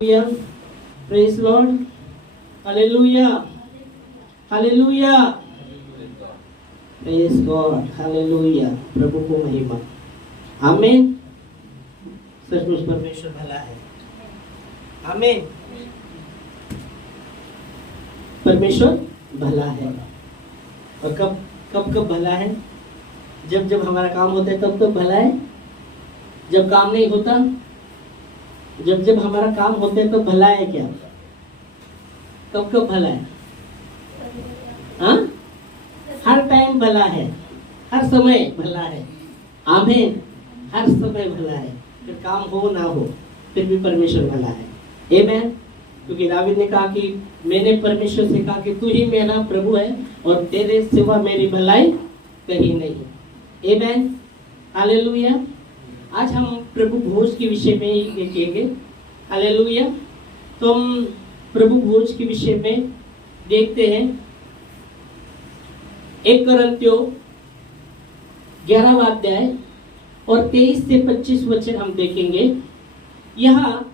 Hallelujah. Praise Lord. Hallelujah. Hallelujah. Praise God. Hallelujah. प्रभु को महिमा. आमीन. सचमुच परमेश्वर भला है. आमीन. परमेश्वर भला है. और कब भला है? जब हमारा काम होता है तब भला है. जब काम नहीं होता, जब हमारा काम होता है तो भला है क्या? कब भला है? हाँ? हर टाइम भला है, हर समय भला है. आमीन. हर समय भला है. फिर काम हो ना हो फिर भी परमेश्वर भला है. आमीन. क्योंकि दावीद ने कहा कि मैंने परमेश्वर से कहा कि तू ही मेरा प्रभु है और तेरे सिवा मेरी भलाई कहीं नहीं है. आमीन. हालेलुया. आज हम प्रभु भोज के विषय में ही देखेंगे. हालेलुया. तो हम प्रभु भोज के विषय में देखते हैं. 1 कोरिन्थियों 11वां अध्याय और 23 से 25 वचन हम देखेंगे. यहाँ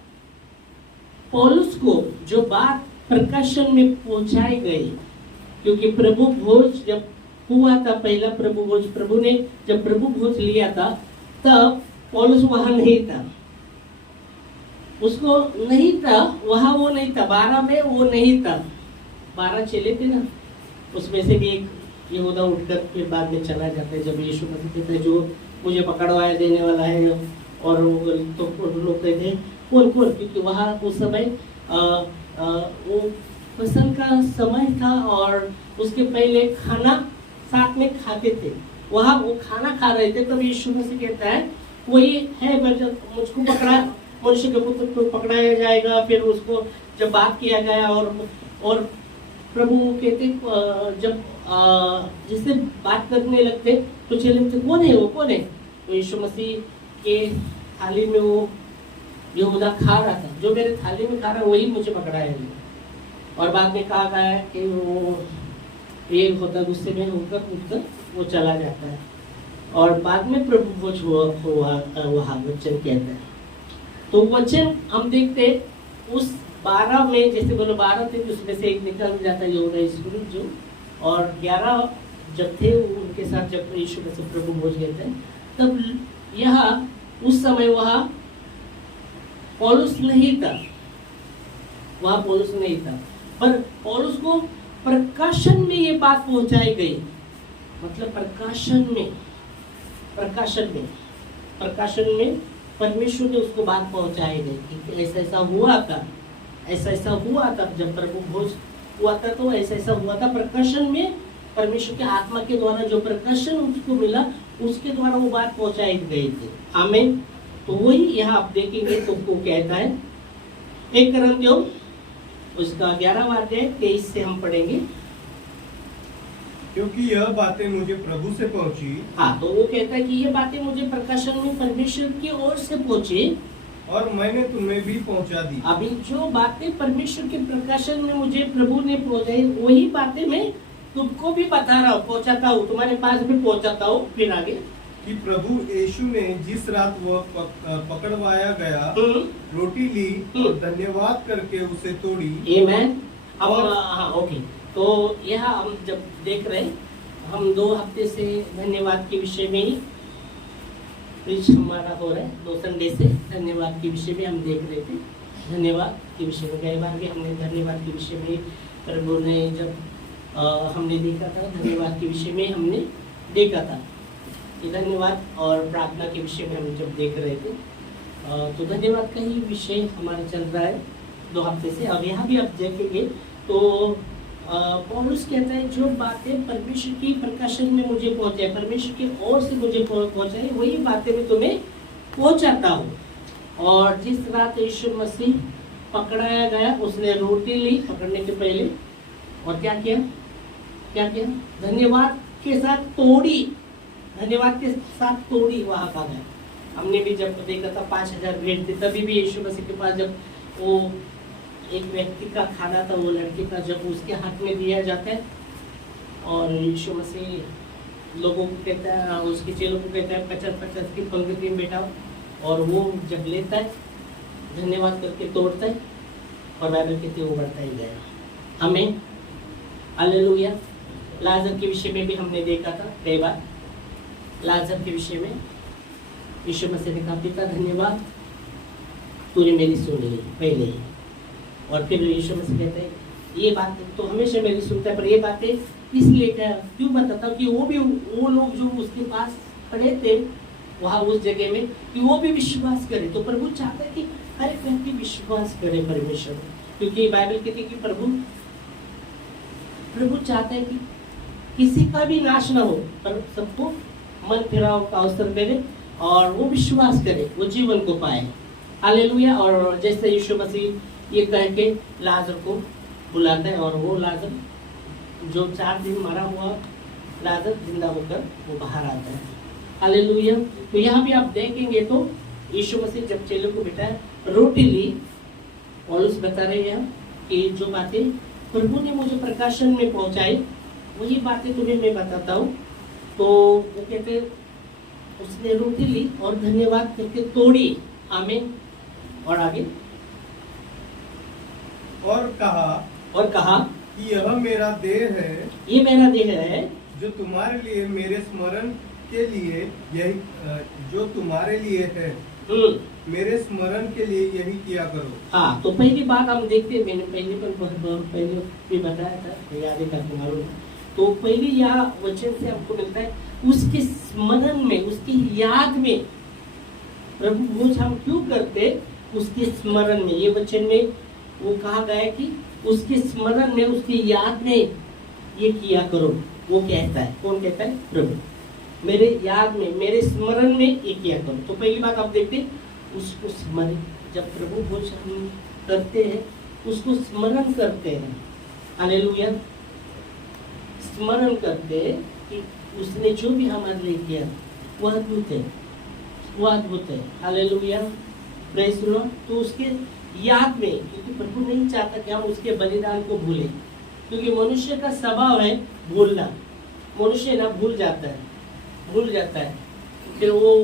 पौलुस को जो बात प्रकाशन में पहुंचाई गई, क्योंकि प्रभु भोज जब हुआ था, पहला प्रभु भोज, प्रभु ने जब प्रभु भोज लिया था तब पौलुस वहां नहीं था. उसको नहीं था वहां, वो नहीं था. 12 में वो नहीं था. 12 चेले थे ना, उसमें से भी एक यहूदा उठकर फिर बाद में चला जाता है. जब यीशु मसीह कहता है जो मुझे पकड़वाया देने वाला है, और तो लोग कहते हैं कौन, क्योंकि वहां उस समय वो फसल का समय था और उसके पहले खाना साथ में खाते थे. वहां वो खाना खा रहे थे. तब यीशु मसीह कहता है वही है मुझको पकड़ा, मनुष्य के पुत्र को पकड़ाया जाएगा. फिर उसको जब बात किया गया और प्रभु कहते जब जिससे बात करने लगते तो चेले कौन है वो, कौन है? तो यीशु मसीह के थाली में वो यहूदा खा रहा था. जो मेरे थाली में खा रहा है वही मुझे पकड़ाया. और बाद में कहा गया कि वो एक होता गुस्से में होकर उठकर वो चला जाता है. और बाद में प्रभु भोज हुआ वचन कहता है. तो वचन हम देखते उस 12 में, जैसे बोलो 12 थे उसमें से एक निकल जाता है यहूदा इस्करियोती जो, और 11 जब थे उनके साथ जब यीशु मसीह प्रभु भोज कहते हैं तब यहाँ उस समय वहाँ पौलुस नहीं था. वहाँ पौलुस नहीं था, पर पौलुस को प्रकाशन में ये बात पहुंचाई गई. मतलब प्रकाशन में परमेश्वर ने उसको बात पहुंचाई गई कि ऐसा हुआ था जब प्रभु भोज हुआ था तो ऐसा हुआ था. प्रकाशन में परमेश्वर के आत्मा के द्वारा जो प्रकाशन उसको मिला उसके द्वारा वो बात पहुंचाई गई थी. आमीन. तो वही यहाँ आप देखेंगे तो वो कहता है 1 कोरिन्थियों उसका 11वां अध्याय 23 से हम पढ़ेंगे. क्योंकि यह बातें मुझे प्रभु से पहुंची. हाँ, तो वो कहता है कि ये बातें मुझे प्रकाशन में परमेश्वर की ओर से पहुंची और मैंने तुम्हें भी पहुंचा दी. अभी जो बातें परमेश्वर के प्रकाशन में मुझे प्रभु ने पहुंचाई वही बातें मैं तुमको भी बता रहा हूँ, पहुंचाता हूँ, तुम्हारे पास भी पहुंचाता हूँ. फिर आगे कि प्रभु यीशु ने जिस रात वह पकड़वाया गया रोटी ली और धन्यवाद करके उसे तोड़ी. आमीन. हाँ, ओके. तो यह हम जब देख रहे हैं, हम 2 हफ्ते से धन्यवाद के विषय में ही प्रीच हमारा हो रहा है. 2 संडे से धन्यवाद के विषय में हम देख रहे थे. धन्यवाद के विषय में गए बार भी हमने धन्यवाद के विषय में प्रभु ने जब हमने देखा था, धन्यवाद के विषय में हमने देखा था. धन्यवाद और प्रार्थना के विषय में हम जब देख रहे थे तो धन्यवाद का ही विषय हमारा चल रहा है 2 हफ्ते से. अब यहाँ भी आप देखेंगे तो पौलुस कहता है जो बातें परमेश्वर की प्रकाशन में मुझे पहुंचाए, परमेश्वर की ओर से मुझे पहुंचाए, वही बातें मैं तुम्हें पहुंचाता हूँ. और जिस रात यीशु मसीह पकड़ाया गया उसने रोटी ली पकड़ने के पहले और क्या किया? धन्यवाद के साथ तोड़ी. वहां का गया. हमने भी जब देखा था 5000 भेंट थे, तभी भी यीशु मसीह के पास जब वो एक व्यक्ति का खाना था, वो लड़के का, जब उसके हाथ में दिया जाता है और यीशु मसीह लोगों को कहता है, उसके चेलों को कहता है 50-50 की पंक्ति में बैठाओ. और वो जब लेता है धन्यवाद करके तोड़ता है और बाइबल कहती है वो बढ़ता ही गया। हमें हालेलुया। लाजर के विषय में भी हमने देखा था कई बार। लाजर के विषय में यीशु मसीह ने कहा, पिता धन्यवाद, तूने मेरी सुनी पहले ही। और फिर यीशु मसीह कहते हैं, ये बात तो हमेशा मेरी सुनता है, पर ये बातें इसलिए क्यों बताता हूँ कि वो लोग जो उसके पास खड़े थे वहाँ उस जगह में, कि वो भी विश्वास करे। तो प्रभु चाहता है कि हर एक व्यक्ति विश्वास करे परमेश्वर, क्योंकि बाइबल कहती है कि प्रभु चाहता है कि किसी का भी नाश ना हो, पर सबको मन फिराव का अवसर मिले और वो विश्वास करे, वो जीवन को पाए। हालेलुया। और जैसे यीशु मसीह ये कह के लाजर को बुलाता है, और वो लाजर जो 4 दिन मरा हुआ लाजर जिंदा होकर वो बाहर आता है। हालेलुया। तो यहाँ भी आप देखेंगे तो यीशु मसीह जब चेलों को बिठाया, रोटी ली, पौलुस बता रहे हैं कि जो बातें प्रभु ने मुझे प्रकाशन में पहुंचाई वही बातें तुम्हें मैं बताता हूँ। तो वो कहते, उसने रोटी ली और धन्यवाद करके तोड़ी, आमीन। और आगे और कहा कि यह मेरा देह है, ये मेरा देह है, जो तुम्हारे लिए मेरे स्मरण के लिए यही जो तुम्हारे लिए है, मेरे स्मरण के लिए यही किया करो। हाँ, तो पहली बात हम देखते हैं, मैंने पहले भी बताया था, याद करके मालूम। तो पहली यह वचन से हमको मिलता है, उसके स्मरण में, उसकी याद में प्रभु भोज हम क्यों करते, उसके स्मरण में। ये वचन में वो कहा गया कि उसके स्मरण में, उसकी याद में ये किया करो। वो कहता है, कौन कहता है? प्रभु। मेरे याद में, मेरे स्मरण में ये किया करो। तो पहली बात आप देखते उसको स्मरण, जब प्रभु भोज हम करते हैं उसको स्मरण करते हैं। हालेलुया। स्मरण करते हैं कि उसने जो भी हमारे लिए किया वो अद्भुत है, वो अद्भुत है। Hallelujah, praise the Lord. तो उसके याद में, क्योंकि प्रभु नहीं चाहता कि हम उसके बलिदान को भूलें, क्योंकि मनुष्य का स्वभाव है भूलना। मनुष्य ना भूल जाता है। फिर वो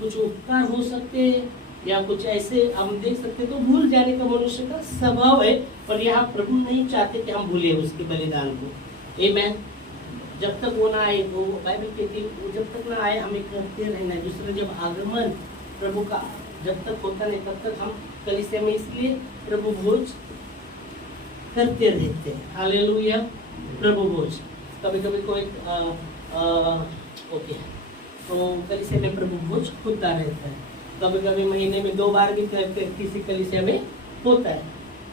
कुछ उपकार हो सकते हैं या कुछ ऐसे हम देख सकते, तो भूल जाने का मनुष्य का स्वभाव है। पर यहाँ प्रभु नहीं चाहते कि हम भूलें उसके बलिदान को। आमीन। जब तक वो ना आए, वो बाइबल कहती है जब तक ना आए हमें करते रहना है। दूसरा, जब आगमन प्रभु का जब तक होता नहीं तब तक हम कलीसिया में इसलिए प्रभु भोज करते रहते हैं। हालेलुया। प्रभु भोज कभी कभी कोई ओके, तो कलीसिया में प्रभु भोज होता रहता है। कभी कभी महीने में 2 बार भी किसी कलीसिया में होता है,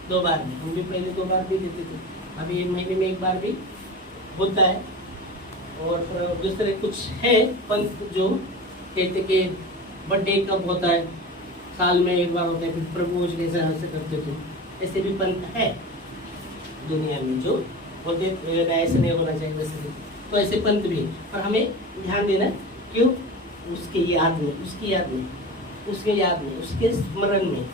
2 बार भी। हम भी पहले 2 बार भी देते थे, अभी महीने में 1 बार भी होता है। और दूसरे कुछ है पंथ जो कहते कि बर्थडे कब होता है, साल में 1 बार होता है, फिर प्रभु भोज कैसे ऐसे करते थे। ऐसे भी पंथ है दुनिया में जो बोलते ऐसे नहीं होना चाहिए, वैसे भी। तो ऐसे पंथ भी, पर हमें ध्यान देना क्यों, उसके याद में, उसके स्मरण में।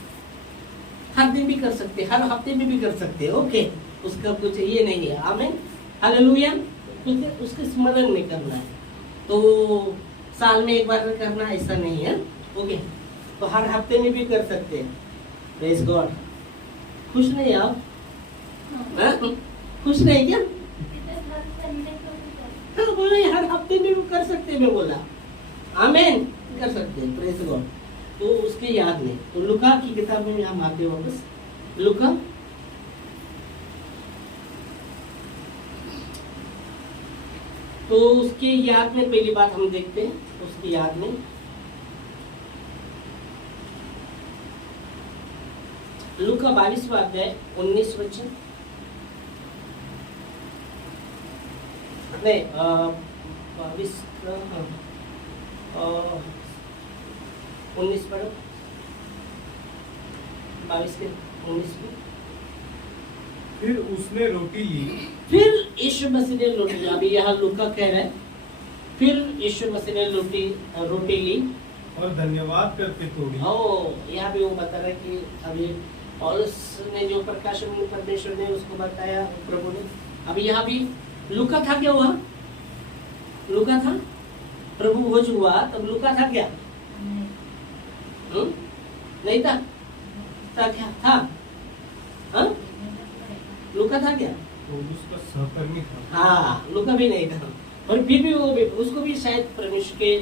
हर दिन भी कर सकते, हर हफ्ते में भी कर सकते, ओके, उसका कुछ ये नहीं है। आमीन। हालेलुया। उसके स्मरण में करना है, तो साल में 1 बार करना ऐसा नहीं है, ओके। तो हर हफ्ते में भी कर सकते हैं। Praise God. खुश नहीं आप? खुश नहीं क्या? हाँ, बोले हर हफ्ते में भी कर सकते हैं, मैं बोला। आमीन, कर सकते हैं। Praise God. तो उसके याद में, तो लुका की किताब में हम आते हैं वापस। लुका तो उसके याद में पहली बात हम देखते हैं, उसकी याद में लुका 22वां अध्याय 19 वचन, नहीं 22 19 पढ़ो, 22 के 19 में। फिर उसने रोटी ली, फिर यीशु मसीह ने रोटी ली। अभी यहाँ लुका कह रहा है, फिर यीशु मसीह ने रोटी ली और धन्यवाद करके तोड़ी। यहाँ भी वो बता रहा है कि अभी पौलुस ने जो प्रकाशन परमेश्वर ने उसको बताया प्रभु ने। अभी यहाँ भी लुका था, क्या हुआ? लुका था, प्रभु भोज हुआ तब लुका था क्या? नहीं था क्या था? हाँ? लूका था क्या? तो उसका सहकर्मी था। हाँ, लूका भी नहीं था, और फिर भी वो उसको भी शायद परमेश्वर के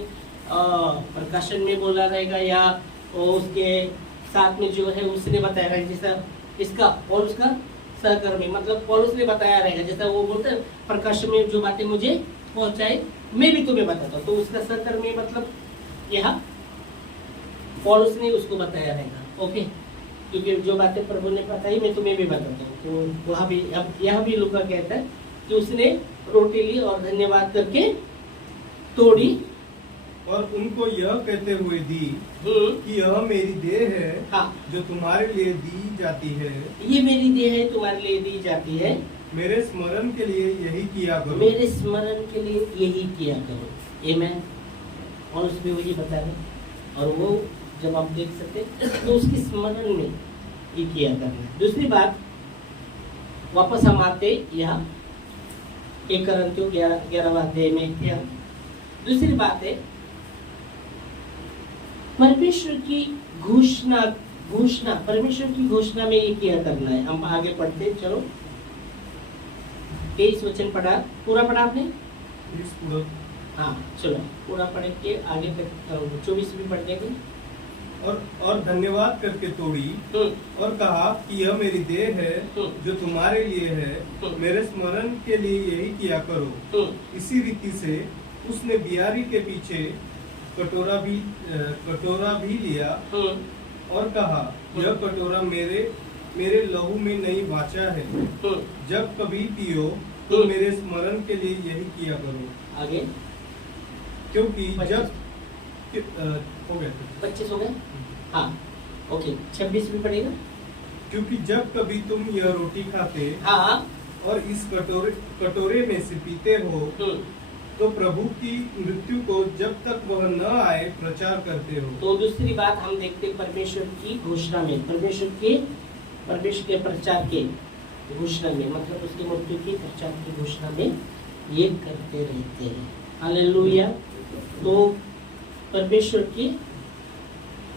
प्रकाशन में बोला रहेगा, या वो उसके साथ में जो है उसने बताया रहेगा, जैसा इसका और उसका सहकर्मी, मतलब पौलुस ने बताया रहेगा, जैसा वो बोलते हैं प्रकाशन में जो बातें मुझे पहुंचाई मैं भी तुम्हें बताता हूँ, तो उसका सहकर्मी मतलब यहाँ पौलुस ने उसको बताया रहेगा। ओके, क्योंकि जो बातें प्रभु ने बताई मैं तुम्हें भी बताता हूँ। तो वहाँ भी अब यहाँ भी लूका कहता है कि उसने रोटी ली और धन्यवाद करके तोड़ी और उनको यह कहते हुए दी कि यह मेरी देह है, हाँ, जो तुम्हारे लिए दी जाती है। ये मेरी देह है तुम्हारे लिए दी जाती है, मेरे स्मरण के लिए यही किया करो। मेरे स्मरण के लिए यही किया करो। आमीन। और उसमें वही बता रहे, और वो जब आप देख सकते तो उसके स्मरण में ये किया करना। दूसरी बात, वापस हम आते यहाँ 1 कोरिन्थियों 11वां अध्याय में क्या दूसरी बात है, परमेश्वर की घोषणा परमेश्वर की घोषणा में ये किया करना है। हम आगे पढ़ते हैं, चलो 23 वचन पढ़ा, पूरा पढ़ा आपने? हाँ, चलो पूरा पढ़ के आगे तक 24 भी पढ़ देंगे। और धन्यवाद करके तोड़ी और कहा कि यह मेरी देह है, जो तुम्हारे लिए है, मेरे स्मरण के लिए यही किया करो। इसी रीति से उसने बियारी के पीछे कटोरा भी लिया और कहा, यह कटोरा मेरे लहू में नई वाचा है, जब कभी पियो तो मेरे स्मरण के लिए यही किया करो। आगे, क्योंकि जब हो गया 25 हो गए, हाँ ओके, 26 भी पड़ेगा। क्योंकि जब कभी तुम यह रोटी खाते हाँ, और इस कटोरे में से पीते हो, तो प्रभु की मृत्यु को जब तक वह न आए प्रचार करते हो। तो दूसरी बात हम देखते हैं परमेश्वर की घोषणा में, परमेश्वर के प्रचार के घोषणा में, मतलब उसकी मृत्यु की प्रचार की घोषणा में ये करते रहते हैं। हालेलुया। तो परमेश्वर की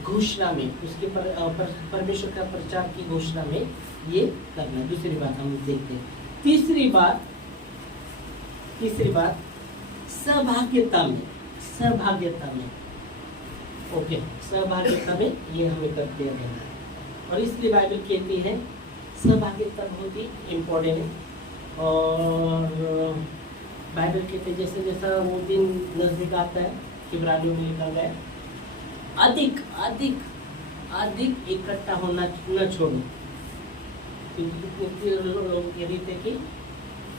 घोषणा में, उसके परमेश्वर का प्रचार की घोषणा में ये करना। दूसरी बात हम देखते हैं। तीसरी बात सहभागिता में ओके, सहभागिता में ये हमें करते रहना है। और इसलिए बाइबल कहती है सहभागिता बहुत ही इम्पोर्टेंट है। और बाइबल कहते हैं जैसे जैसा वो दिन नजदीक आता है, इब्रानियों में लिखा गया है, अधिक इकट्ठा होना न छोड़ो, क्योंकि लोग कहते थे कि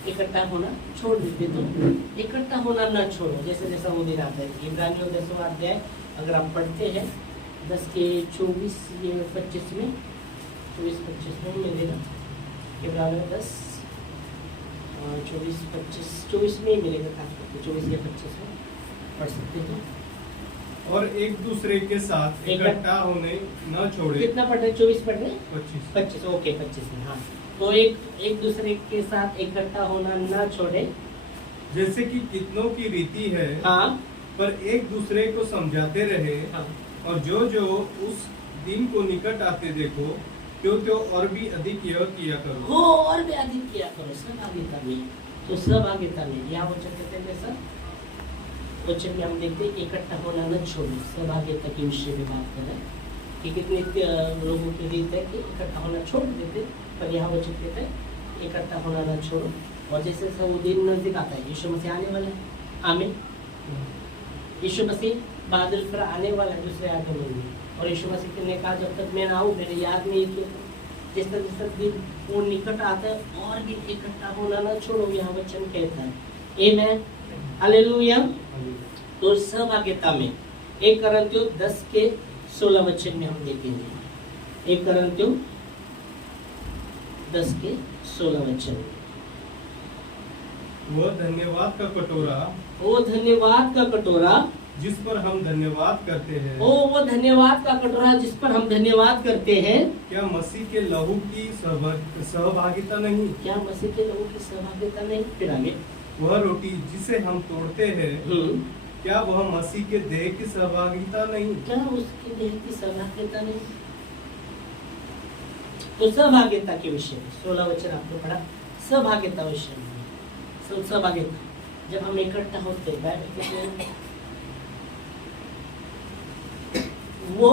इकट्ठा होना छोड़ देते, तो इकट्ठा होना न छोड़ो। जैसे जैसा वो दिन आता है, इब्रानियों 10वां अध्याय अगर आप पढ़ते हैं 10 के 24-25 में, 24-25 में मिलेगा। इब्रानियों 10 24 में ही मिलेगा, खास करके 24 या 25 में पढ़ सकते हैं। और एक दूसरे के साथ इकट्ठा होने न छोड़े। कितना पढ़ रहे? 24 पढ़ रहे? 25 ओके, 25 में। हाँ, तो एक दूसरे के साथ इकट्ठा होना न छोड़े, जैसे कि कितनों की रीति है। हाँ, पर एक दूसरे को समझाते रहे। हाँ। और जो उस दिन को निकट आते देखो, क्यों और भी अधिक यह किया करो। हो, और भी अधिक किया करो सहभागिता में। तो सहभागिता में यहाँ वचन कहते हैं, जैसा वचन में हम देखते हैं इकट्ठा होना न छोड़ो। सहभागिता के विषय में बात कर रहे हैं कि कितने लोगों की रीत है कि इकट्ठा होना छोड़ देते, पर यहाँ वचन कहते हैं इकट्ठा होना न छोड़ो। और जैसे जैसा वो दिन नजदीक आता है, यीशु मसीह आने वाला है। आमीन। यीशु मसीह बादल पर आने वाला है दूसरे आगमन में। और यीशु मसीह ने कहा, जब तक मैं ना आऊँ मेरे याद में ये किया। जिस तरह दिन वो निकट आता है, और भी इकट्ठा होना न छोड़ो, यहाँ वचन कहता है। आमीन, हालेलुया। तो सहभागिता में 1 कोरिन्थियों 10 के 16 वचन में हम देखेंगे। 1 कोरिन्थियों 10 के 16 वचन। वो धन्यवाद का कटोरा जिस पर हम धन्यवाद करते हैं। वो धन्यवाद का कटोरा जिस पर हम धन्यवाद करते हैं। क्या मसीह के लहू की सहभागिता नहीं? क्या मसीह के लहू की सहभागिता नहीं? फिर आगे, वह रोटी जिसे हम तोड़ते हैं, क्या वह मसीह के देह की सहभागिता नहीं? क्या उसके देह की सहभागिता नहीं? तो सहभागिता के विषय में 16 वचन आपने पढ़ा, सहभागिता विषय में। सहभागिता जब हम इकट्ठा होते हैं, बाइबल कहते हैं वो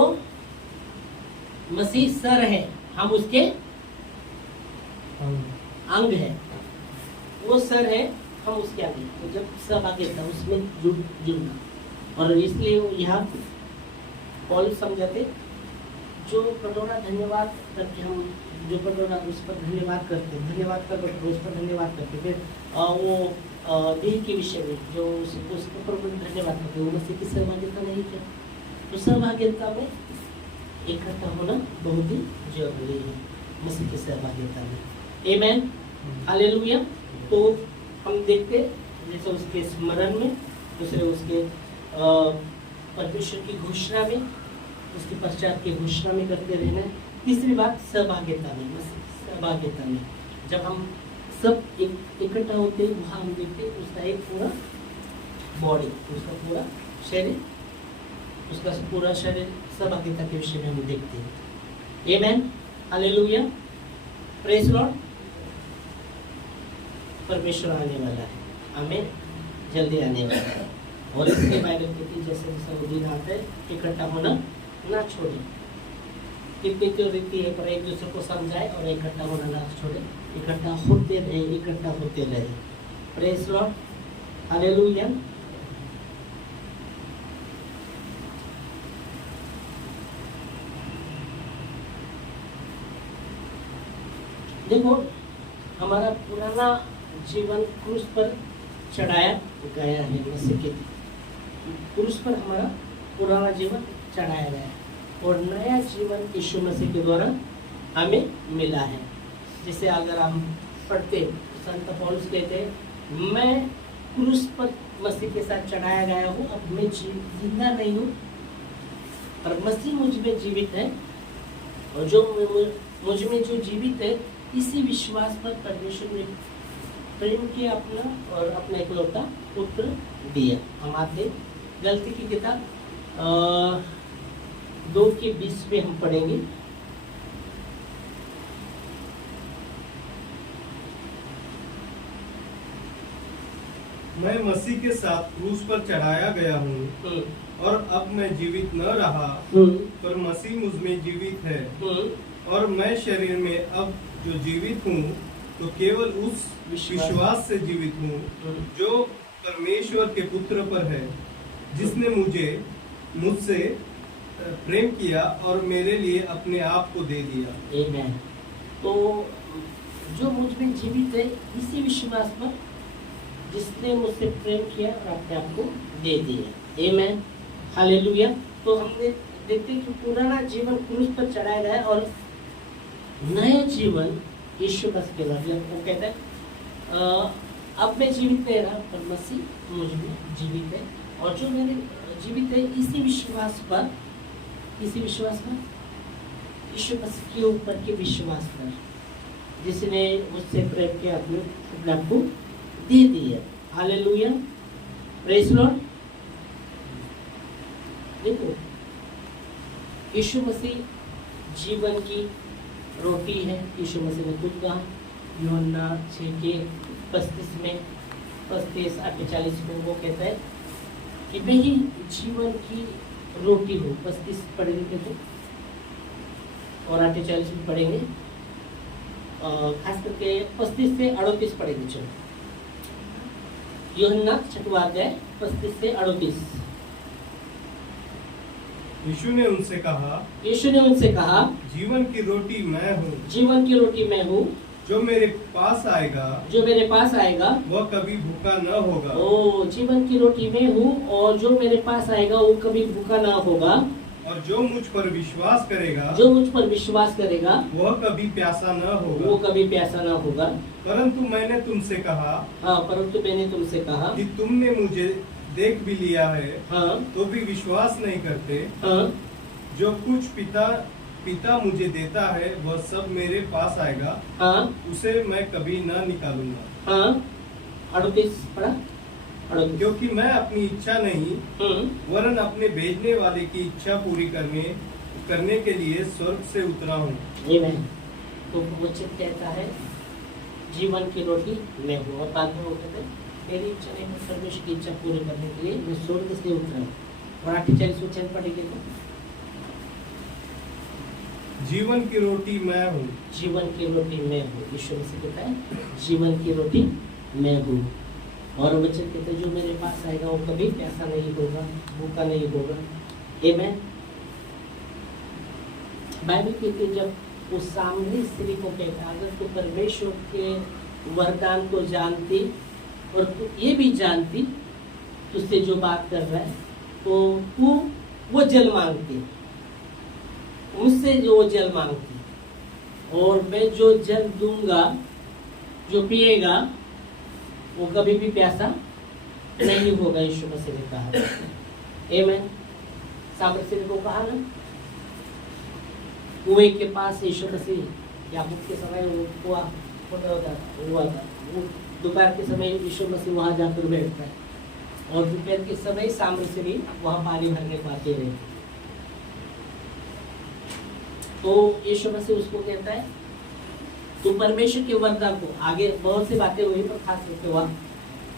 मसीह सर है, हम उसके अंग है। वो सर है, हम उसके अंग हैं। तो जब सहभागिता उसमें जुड़ना, और इसलिए यहाँ पौलुस समझाते जो कटोरा धन्यवाद करके हम जो कटोरा उस पर धन्यवाद करते, धन्यवाद का कटोरा उस पर धन्यवाद करते, फिर वो देह के विषय में जो उसके ऊपर धन्यवाद करते, वो मसीह की सहभागिता नहीं क्या? तो सहभागिता में इकट्ठा होना बहुत ही जरूरी है, मसीह की सहभागिता में। आमेन, हालेलुया। तो हम देखते जैसे उसके स्मरण में, दूसरे उसके परमेश्वर की घोषणा में, उसके पश्चात की घोषणा में करते रहना। तीसरी बात सहभागिता में, सहभागिता में जब हम सब इकट्ठा होते हैं, वहाँ हम देखते उसका एक पूरा बॉडी, उसका पूरा शरीर, उसका पूरा शरीर सहभागिता के विषय में हम देखते हैं। आमेन, हालेलुया, प्रेज लॉर्ड। परमेश्वर आने वाला है, आमेन, जल्दी आने वाला है। और इसके बाइबल कहती है जैसे जैसे वो दिन आता है, इकट्ठा होना ना छोड़े। कितनी तो रीति है, पर एक दूसरे को समझाए और इकट्ठा होना ना छोड़े, इकट्ठा होते रहे, इकट्ठा होते रहे। Praise Lord, hallelujah. देखो हमारा पुराना जीवन क्रूस पर चढ़ाया गया है, मसीह के क्रूस पर हमारा पुराना जीवन चढ़ाया गया है, और नया जीवन यीशु मसीह के द्वारा हमें मिला है। जैसे अगर हम पढ़ते, संत पौलुस कहते हैं मैं क्रूस पर मसीह के साथ चढ़ाया गया हूँ, अब मैं जिंदा नहीं हूँ पर मसीह मुझ में जीवित है, और जो मुझ में जो जीवित है इसी विश्वास पर परमेश्वर ने प्रेम किया अपना, और अपना इकलौता पुत्र दिया। हम आते गलती की किताब 2:20 पे हम पढ़ेंगे। मैं मसीह के साथ क्रूस पर चढ़ाया गया हूँ, और अब मैं जीवित न रहा पर मसीह मुझ में जीवित है, और मैं शरीर में अब जो जीवित हूँ तो केवल उस विश्वास से जीवित हूँ जो परमेश्वर के पुत्र पर है, जिसने मुझसे प्रेम किया और मेरे लिए अपने आप को दे दिया। आमेन। तो जो मुझ में जीवित है इसी विश्वास पर जिसने मुझसे प्रेम किया और अपने आप को दे दिया। आमेन, हालेलुया। तो हमने देखते कि पुराना जीवन क्रूस पर चढ़ाया गया और नया जीवन यीशु मसीह के द्वारा। वो कहता है अब मैं जीवित नहीं रहा पर मसीह मुझ में जीवित है, और जो मेरे जीवित है इसी विश्वास पर यीशु मसीह के ऊपर के विश्वास पर, जिसने मुझसे प्रेम किया अपने आप को दे दिया। Hallelujah, praise Lord. देखो यीशु मसीह जीवन की रोटी है, यीशु मसीह ने खुद कहा यूहन्ना 6:35 में 35-48 में वो कहता है कि मैं ही जीवन की रोटी हूँ। 35 पढ़ेंगे कहते और 48 में पढ़ेंगे, खास करके 35 से 38 पढ़ेंगे। चलो यूहन्ना 6 35 से 38। यीशु ने उनसे कहा जीवन की रोटी मैं हूँ, जो मेरे पास आएगा वह कभी भूखा न होगा। ओ, जीवन की रोटी मैं हूँ और जो मेरे पास आएगा वो कभी भूखा ना होगा, और जो मुझ पर विश्वास करेगा वह कभी प्यासा न होगा। परंतु मैंने तुमसे कहा कि तुमने मुझे देख भी लिया है, तो भी विश्वास नहीं करते। जो कुछ पिता मुझे देता है वह सब मेरे पास आएगा, उसे मैं कभी न निकालूंगा। 38 पढ़ा। क्योंकि मैं अपनी इच्छा नहीं वरन अपने भेजने वाले की इच्छा पूरी करने के लिए स्वर्ग से उतरा हूँ। तो वचन कहता है जीवन की रोटी मैं हूँ, और बाद में वो कहते हैं मेरी इच्छा नहीं है, परमेश्वर की इच्छा पूरी करने के लिए मैं स्वर्ग से उतरा हूँ। और 48 वचन पढ़ेंगे तो जीवन की रोटी मैं हूँ। जीवन की रोटी मैं हूँ, ईश्वर से कहता है जीवन की रोटी मैं हूँ। और वचन कहते हैं जो मेरे पास आएगा वो कभी प्यासा नहीं होगा, भूखा नहीं होगा। आमीन। बाइबल कहती है जब उस सामने स्त्री को कहता अगर तू परमेश्वर के वरदान को जानती और तू ये भी जानती तुझसे जो बात कर रहा है तो तू वो जल मांगती, मुझसे जो जल मांगती, और मैं जो जल दूंगा जो पिएगा वो कभी भी प्यासा नहीं होगा, यीशु मसीह ने कहा। आमीन। सामर्थ्य को कहा ना कुएं के पास यीशु मसीह याकूब के समय हुआ था, वो दोपहर के समय यीशु मसीह वहां जाकर बैठता है और दोपहर के समय सामर्थ्य भी वहां पानी भरने को आते रहते। तो यीशु मसीह उसको कहता है तू परमेश्वर के वरदान को, आगे बहुत सी बातें वहीं पर खास करके हुआ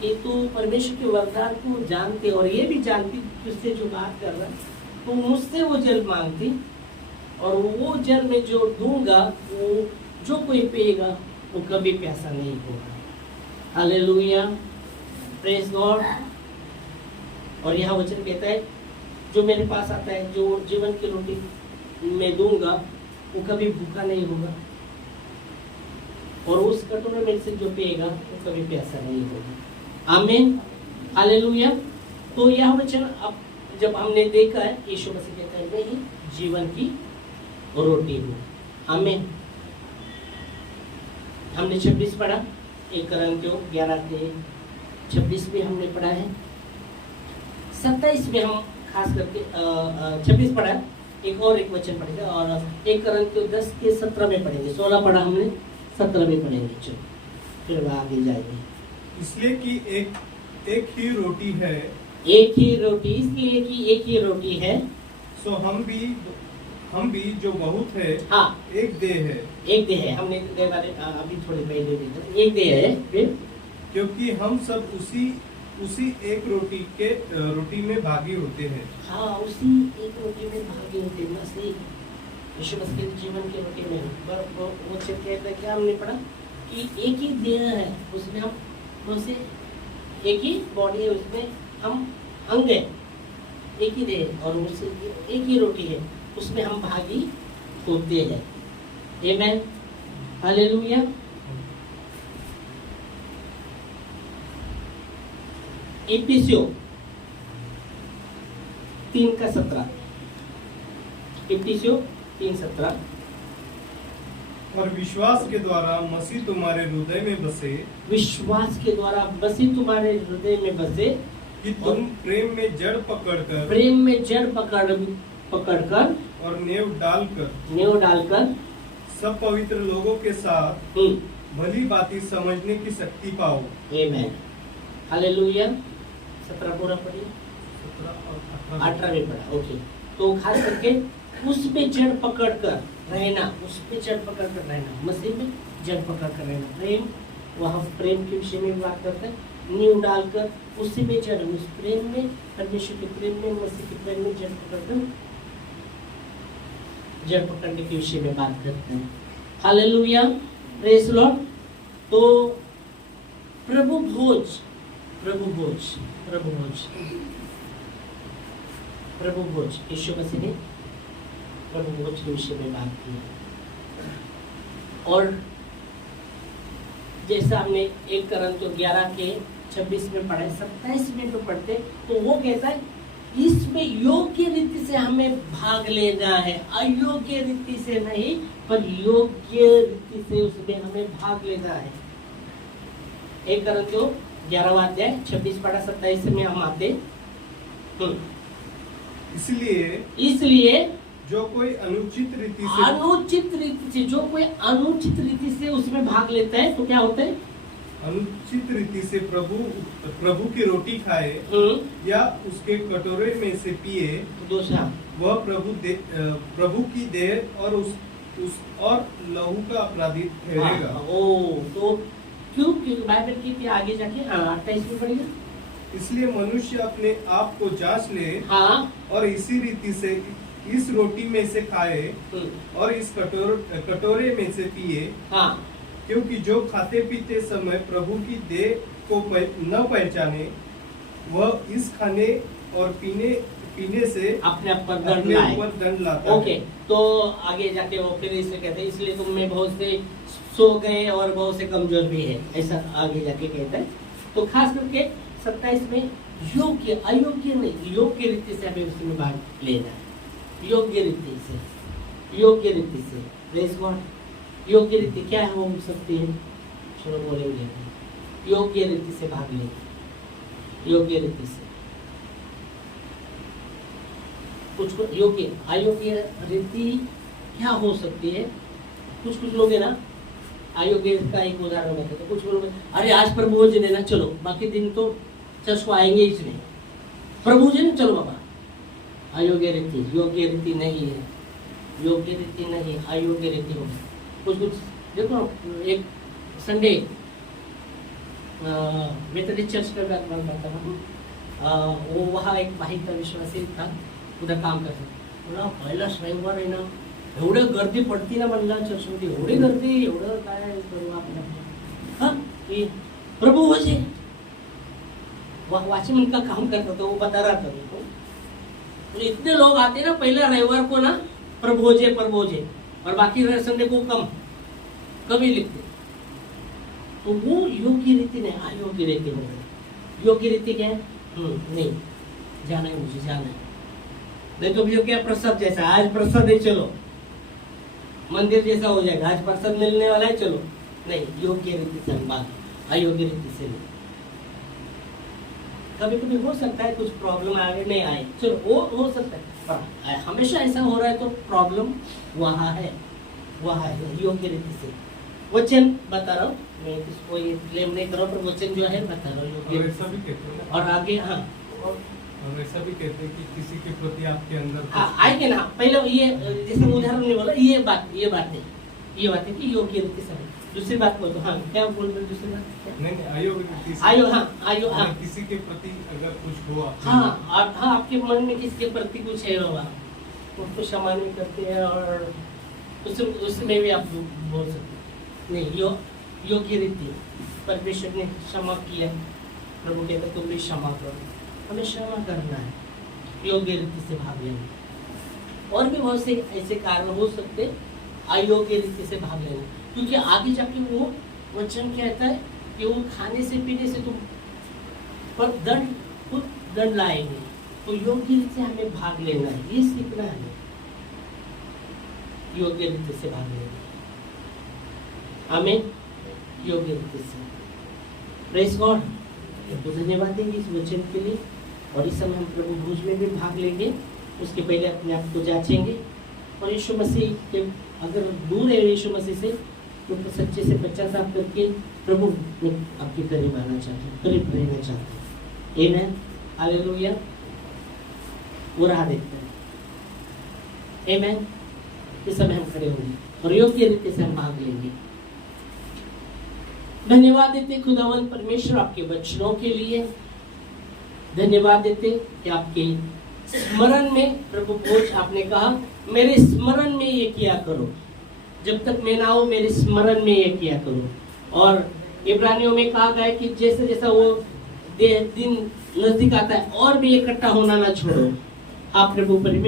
कि तू परमेश्वर के वरदान को जानते और ये भी जानती तुझसे जो बात कर रहा तो मुझसे वो जल मांगती और वो जल में जो दूंगा वो जो कोई पिएगा वो कभी प्यासा नहीं होगा। Hallelujah, praise God. और यहाँ वचन कहता है जो मेरे पास आता है जो जीवन की रोटी मैं दूंगा वो कभी भूखा नहीं होगा और उस कटोरे में से जो पिएगा वो कभी प्यासा नहीं होगा। आमीन, हालेलुया। तो यह वचन अब जब हमने देखा है यीशु मसीह कहता है मैं ही जीवन की रोटी हूँ। आमीन। हमने 26 पढ़ा, 1 Corinthians 11 के 26 में हमने पढ़ा है। 27 में हम खास करके 26 पढ़ा, एक वचन पढ़ेगा और 1 Corinthians 10 के 17 में पढ़ेंगे। 16 पढ़ा हमने, 17 में पढ़ेंगे। चलो फिर आगे जाएंगे। इसलिए कि एक ही रोटी है, एक ही रोटी, इसलिए कि एक ही रोटी है, सो हम भी जो बहुत है, हाँ, एक देह है। एक देह है, हमने देह बारे अभी थोड़ी पहले देखा, एक देह है। फिर क्योंकि हम सब उसी एक रोटी में भागी होते हैं। हाँ, उसी एक रोटी में भागी होते हैं। मसीह यीशु मसीह के जीवन की रोटी में वो कहता है क्या हमने पढ़ा कि एक ही देह है, उसमें हम उसे एक ही बॉडी है, उसमें हम अंग है, एक ही देह और उससे एक ही रोटी है, उसमें हम भागी होते हैं। आमीन, हालेलुया। इफिसियों 3:17, इफिसियों 3:17। और विश्वास के द्वारा मसीह तुम्हारे हृदय में बसे, विश्वास के द्वारा मसीह तुम्हारे हृदय में बसे कि तुम प्रेम में जड़ पकड़कर और नेव डालकर सब पवित्र लोगों के साथ भली बातें समझने की शक्ति पाओ। आमीन, हालेलुया। 17 पूरा पढ़िए, 18 में पढ़ा। ओके, तो खास करके उसमें जड़ पकड़कर रहना, मसीह में जड़ पकड़कर रहना। प्रेम, वहाँ प्रेम के विषय में बात करते हैं। नींव डालकर उसी में जड़, उस प्रेम में, परमेश्वर के प्रेम में, मसीह के प्रेम में जड़ पकड़ने के विषय में बात करते हैं। Hallelujah, praise Lord. तो प्रभु भोज यीशु मसीह ने प्रभु भोज के विषय में बात की। और जैसा हमने 1 Corinthians 11 के 26 में पढ़ा है, 27 में तो पढ़ते तो वो कहता है इसमें योग्य रीति से हमें भाग लेना है, अयोग्य रीति से नहीं, पर योग्य रीति से उसमें हमें भाग लेना है। 1 Corinthians 11वां अध्याय 26 पढ़ा, 27 में हम आते। इसलिए जो कोई अनुचित रीति से उसमें भाग लेता है तो क्या होता है? अनुचित रीति से प्रभु की रोटी खाए या उसके कटोरे में से पिए, दूसरा वह प्रभु की देह और उस और लहू का अपराधी ठहरेगा। तो क्यों बाइबल की आगे जाके 28 में पढ़ेगा। इसलिए मनुष्य अपने आप को जांच ले और इसी रीति से इस रोटी में से खाए और इस कटोरे में से पिए। क्योंकि जो खाते पीते समय प्रभु की देह को न पहचाने वह इस खाने और पीने से अपने ऊपर दंड लाता है। ओके, तो आगे जाके वो फिर इसे कहते हैं इसलिए तुम में बहुत से सो गए और बहुत से कमजोर भी है, ऐसा आगे जाके कहते हैं। तो खास करके 27 में योग्य अयोग्य नहीं, योग्य रीति से हमें उसमें भाग लेना है। योग्य रीति से, योग्य रीति से प्रेज़ गॉड। योग्य रीति क्या है हो सकती है, चलो बोलेंगे। योग्य रीति से भाग लेंगे, योग्य रीति से। कुछ योग्य अयोग्य रीति क्या हो सकती है। कुछ लोग है ना, अयोग्य का एक उदाहरण बताते तो कुछ लोग अरे आज प्रभु भोज लेना चलो, बाकी दिन तो चर्च को आएंगे ही नहीं, प्रभु जी ने चलो बाबा। अयोग्य रीति, योग्य रीति नहीं है, योग्य रीति नहीं, अयोग्य रीति हो। कुछ देखो, एक संडे मेथोडिस्ट चर्च का बात करता था, वो वहाँ एक भाई का विश्वासी था, उधर काम करता बोला पहिला रविवार आहे ना एवढं गर्दी पडती ना म्हणलं चर्चमध्ये, एवढी गर्दी, एवढं काय करू आपण की प्रभु वजे वॉचमैन का काम करता था, वो बता रहा था उनको। तो इतने लोग आते ना पहला रविवार को ना प्रभोजे और बाकी संडे को कम ही लिखते। तो वो योग्य रीति नहीं, अयोग्य रीति हो गई। योग्य रीति क्या है, नहीं जाना है, मुझे जाना है। नहीं तो भी क्या प्रसाद जैसा, आज प्रसाद है चलो, मंदिर जैसा हो जाएगा, आज प्रसाद मिलने वाला है चलो। नहीं, योग्य रीति से बात, अयोग्य रीति से नहीं। कभी कभी हो सकता है कुछ प्रॉब्लम आगे नहीं आए, चलो वो हो सकता है, पर हमेशा ऐसा हो रहा है तो प्रॉब्लम वहाँ है योग्य रीति से। वचन बता रहा हूँ मैं, किसको ये क्लेम नहीं कर रहा, पर वचन जो है बता रहा हूँ। और आगे और ऐसा भी कहते हैं कि किसी के प्रति आपके अंदर आएंगे ना, पहले ये जैसे उदाहरण नहीं बोला, ये बात है कि योग्य रीति से। दूसरी बात बोलो, क्या बोल रहे दूसरी बात? नहीं, अयोग्य किसी के प्रति अगर कुछ हुआ, आपके मन में किसी के प्रति कुछ है बाबा, उसको क्षमा नहीं करते हैं, और उसमें भी आप बोल सकते नहीं। योग्य रीति, परमेश्वर ने क्षमा किया, प्रभु कहते तुम भी क्षमा करो, हमें क्षमा करना है, योग्य रीति से भाग लेना। और भी बहुत से ऐसे कारण हो सकते अयोग्य रीति से भाग लेना, क्योंकि आगे जाके वो वचन कहता है कि वो खाने से पीने से तुम पर दंड लाएंगे। तो योग्य रीति से हमें भाग लेना है, ये सीखना है, योग्य रीति से भाग लेना। हमें योग्य रीति से, प्रेज़ गॉड। तो धन्यवाद देंगे इस वचन के लिए, और इस समय हम प्रभु भोज में भी भाग लेंगे। उसके पहले अपने आप को जांचेंगे, और यीशु मसीह के अगर दूर है यीशु मसीह से, तो सच्चे से पश्चाताप करके प्रभु में आपके करीब आना चाहते हैं, करीब रहना चाहते हैं। आमेन, हालेलुया। वो राह देखते हैं। आमेन। इस समय हम खड़े होंगे और योग्य रीति से हम भाग लेंगे। धन्यवाद देते खुदावन परमेश्वर आपके वचनों के लिए, धन्यवाद देते कि आपके स्मरण में प्रभु भोज आपने कहा मेरे स्मरण में ये किया करो, जब तक मैं ना हो मेरे स्मरण में ये किया करो। और इब्रानियों में कहा गया कि जैसे जैसा वो दिन नजदीक आता है और भी इकट्ठा होना ना छोड़ो। आप प्रभु परमेश्वर